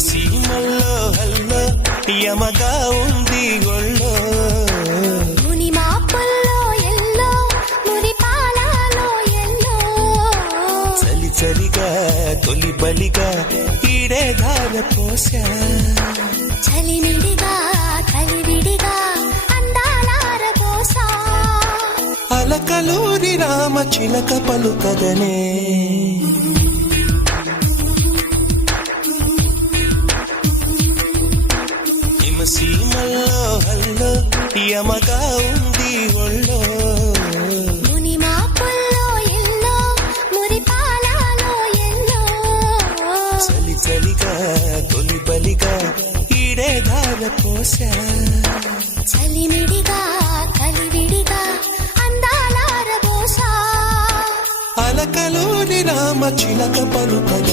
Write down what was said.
సీమల్లో hello యమగా ఉంది ఒళ్ళో ముని మాపుల్లో yellow మురి పాలలో ఎల్లో చలి చలిగా తొలి బలిగా ఈడే ధార పోసా చలిమిడిగా కలివిడిగా అందాలార పోసా అలకలూరి రామ చిలక పలుకదనే సీమల్లో హల్లో యమగా ఉంది ఒళ్ళో ముని మాపుల్లో ఎల్లో మురి పాలలో ఎల్లో చలి చలిగా తొలి బలిగా ఈడే ధార పోసా చలిమిడిగా కలివిడిగా అందాలార పోసా అలకలూరి రామ చిలక పలుకద